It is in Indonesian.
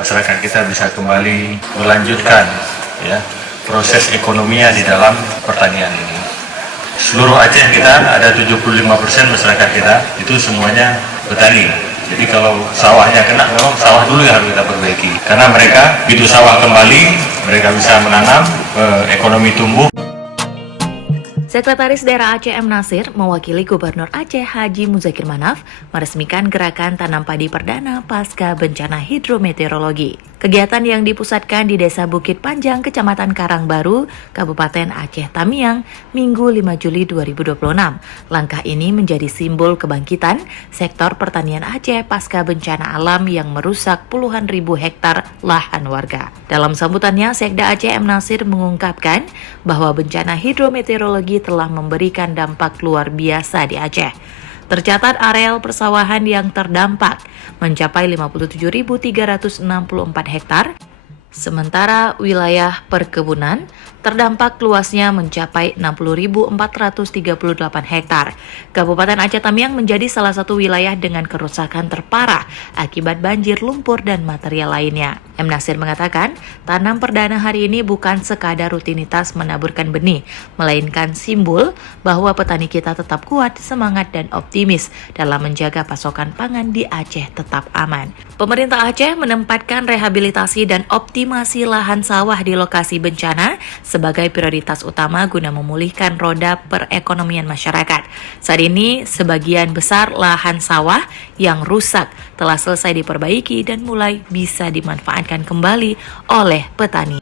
masyarakat kita bisa kembali melanjutkan ya proses ekonominya di dalam pertanian ini. Seluruh Aceh kita ada 75% masyarakat kita itu semuanya petani. Jadi kalau sawahnya kena, memang sawah dulu yang harus kita perbaiki. Karena mereka begitu sawah kembali, mereka bisa menanam, ekonomi tumbuh. Sekretaris Daerah Aceh M. Nasir mewakili Gubernur Aceh Haji Muzakir Manaf meresmikan gerakan tanam padi perdana pasca bencana hidrometeorologi. Kegiatan yang dipusatkan di Desa Bukit Panjang, Kecamatan Karangbaru, Kabupaten Aceh Tamiang, Minggu 5 Juli 2026. Langkah ini menjadi simbol kebangkitan sektor pertanian Aceh pasca bencana alam yang merusak puluhan ribu hektar lahan warga. Dalam sambutannya, Sekda Aceh M. Nasir mengungkapkan bahwa bencana hidrometeorologi telah memberikan dampak luar biasa di Aceh. Tercatat areal persawahan yang terdampak mencapai 57.364 hektar, sementara wilayah perkebunan terdampak luasnya mencapai 60.438 hektar. Kabupaten Aceh Tamiang menjadi salah satu wilayah dengan kerusakan terparah akibat banjir, lumpur, dan material lainnya. M. Nasir mengatakan, tanam perdana hari ini bukan sekadar rutinitas menaburkan benih, melainkan simbol bahwa petani kita tetap kuat, semangat, dan optimis dalam menjaga pasokan pangan di Aceh tetap aman. Pemerintah Aceh menempatkan rehabilitasi dan optimasi lahan sawah di lokasi bencana sebagai prioritas utama guna memulihkan roda perekonomian masyarakat. Saat ini, sebagian besar lahan sawah yang rusak telah selesai diperbaiki dan mulai bisa dimanfaatkan kembali oleh petani.